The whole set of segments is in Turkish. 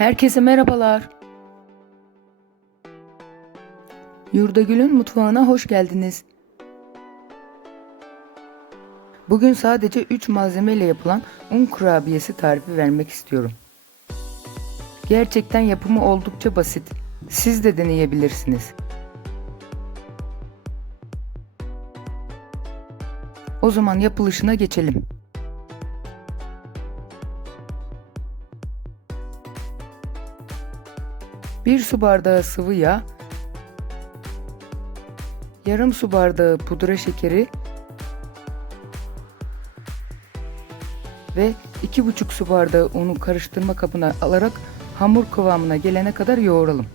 Herkese merhabalar. Yurdagül'ün mutfağına hoş geldiniz. Bugün sadece 3 malzeme ile yapılan un kurabiyesi tarifi vermek istiyorum. Gerçekten yapımı oldukça basit. Siz de deneyebilirsiniz. O zaman yapılışına geçelim. Bir su bardağı sıvı yağ, yarım su bardağı pudra şekeri ve iki buçuk su bardağı unu karıştırma kabına alarak hamur kıvamına gelene kadar yoğuralım.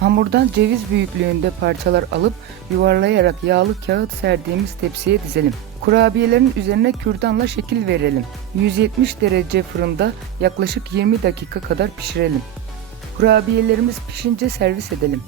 Hamurdan ceviz büyüklüğünde parçalar alıp yuvarlayarak yağlı kağıt serdiğimiz tepsiye dizelim. Kurabiyelerin üzerine kürdanla şekil verelim. 170 derece fırında yaklaşık 20 dakika kadar pişirelim. Kurabiyelerimiz pişince servis edelim.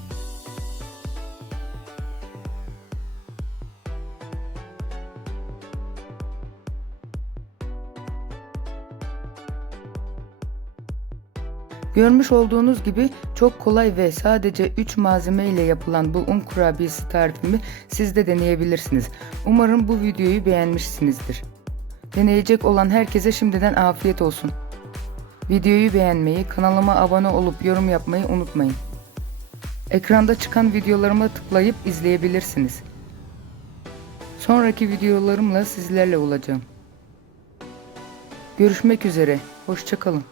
Görmüş olduğunuz gibi çok kolay ve sadece 3 malzeme ile yapılan bu un kurabiyesi tarifimi siz de deneyebilirsiniz. Umarım bu videoyu beğenmişsinizdir. Deneyecek olan herkese şimdiden afiyet olsun. Videoyu beğenmeyi, kanalıma abone olup yorum yapmayı unutmayın. Ekranda çıkan videolarıma tıklayıp izleyebilirsiniz. Sonraki videolarımla sizlerle olacağım. Görüşmek üzere, hoşçakalın.